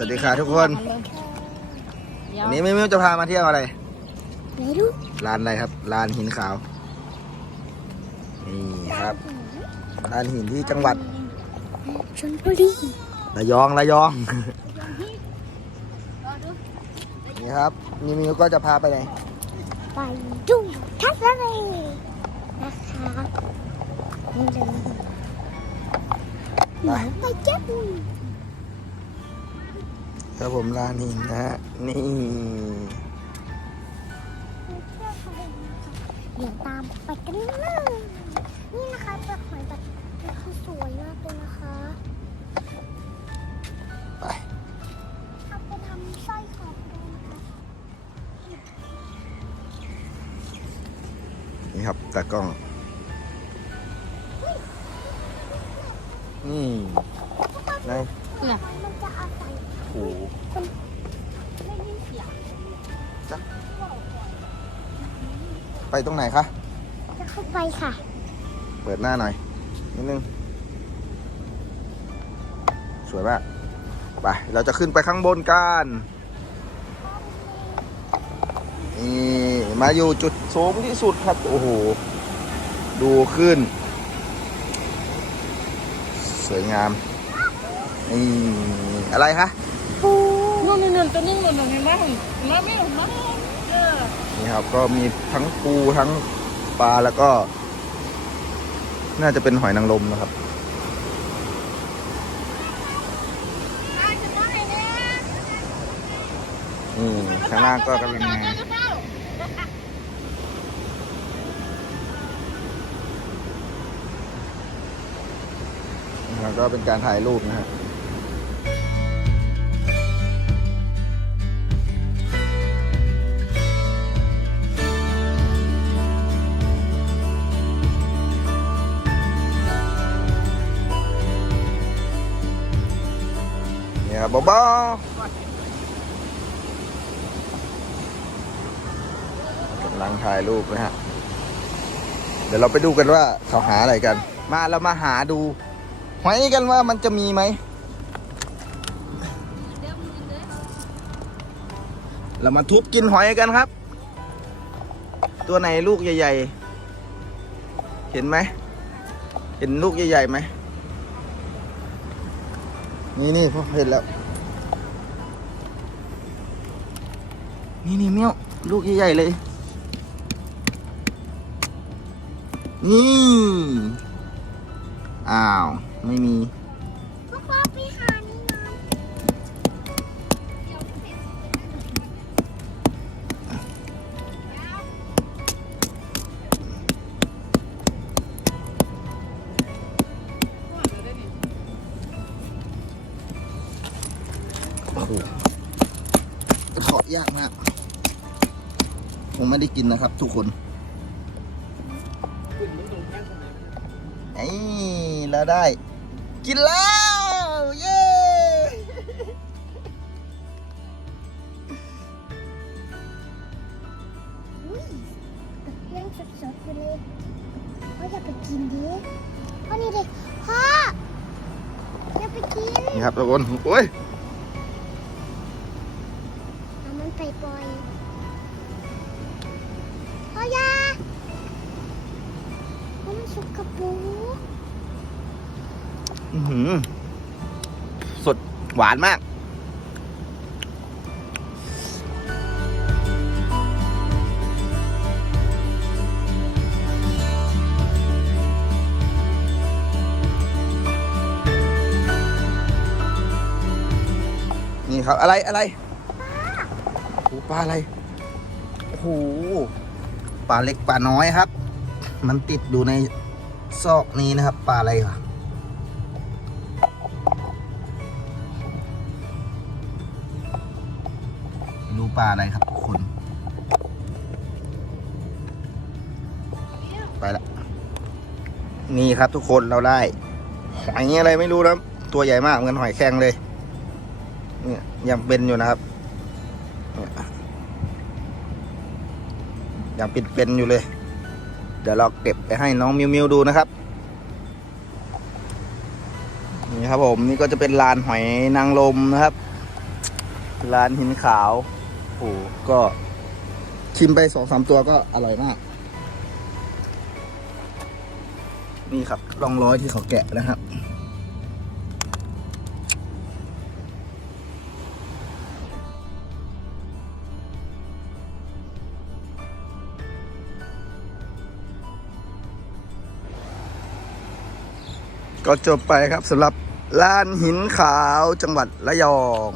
สวัสดีค่ะทุกคนเดี๋ยววันนี้มิมิวจะพามาเที่ยวอะไร ไม่รู้ร้านอะไรครับ ร้านหินขาว นี่ครับ ร้านหินที่จังหวัดชลบุรีระยองระยอง นี่ครับมิมิวก็จะพาไปไหน ไปดูทัศนีนะคะนี่เลยไปไปเจ็บ ครับผมร้านหินนะฮะ นี่เดี๋ยวตามไปกันเลยนี่นะคะเปลือกหอยแบบคือสวยมากเลยนะคะไปเอาไปทำสร้อยคอได้นะคะนี่ครับตากล้องนี่ใน เนี่ยมันจะอาศัยโอ้โหไม่ได้เสียงไปตรงไหนคะ จะเข้าไปค่ะ เปิดหน้าหน่อย นิดนึง สวยมาก ไป เราจะขึ้นไปข้างบนกัน นี่ มาอยู่จุดสูงที่สุดครับ โอ้โห ดูขึ้น สวยงาม นี่อะไรคะปูนู่นนู่นตัวนึงนู่นนู่นเห็นไหมมาไม่มาเออนี่ครับก็มีทั้งปูทั้งปลาแล้วก็ น่าจะเป็นหอยนางรมนะครับนี่ข้างล่างก็กำลังมาแล้วก็เป็นการถ่ายรูปนะฮะ นี่ครับเบาๆกำลังถ่ายรูปนะฮะ เดี๋ยวเราไปดูกันว่าเขาหาอะไรกัน มาเรามาหาดูหอยกันว่ามันจะมีไหม เรามาทุบกินหอยกันครับ ตัวไหนลูกใหญ่ ๆ เห็นไหม เห็นลูกใหญ่ๆไหม นี่นี่พ่อเห็นแล้ว นี่นี่เมี้ยว ลูกใหญ่ ๆ เลย นี่ อ้าว ไม่มี ยากมากผมไม่ได้กินนะครับ ทุกคนไอ้เราได้ กินแล้ว เย้อุ้ยยังสดๆอยู่เลยพ่ออย่าไปกินดิพ่อนี่เลยพ่ออย่าไปกิน นี่ครับทุกคนโอ้ย สุกกระปูกอื้อหือสดหวานมาก นี่ครับ อะไรอะไรโอ้โหปลาอะไร โอ้โหปลาเล็กปลาน้อยครับ มันติดอยู่ในซอกนี้นะครับปลาอะไรอะไม่รู้ปลาอะไรครับทุกคน ไปละ นี่ครับทุกคนเราได้หอยอะไรไม่รู้นะตัวใหญ่มากเหมือนหอยแครงเลย เนี่ยยังเป็นอยู่นะครับยังปิดเป็นอยู่เลย เดี๋ยวเราเก็บไปให้น้องมิวมิวดูนะครับ นี่ครับผมนี่ก็จะเป็นลานหอยนางรมนะครับลานหินขาวโอ้โหก็ชิมไปสองสามตัวก็อร่อยมาก นี่ครับรองร้อยที่เขาแกะนะครับ ก็จบไปครับสำหรับลานหินขาวจังหวัดระยอง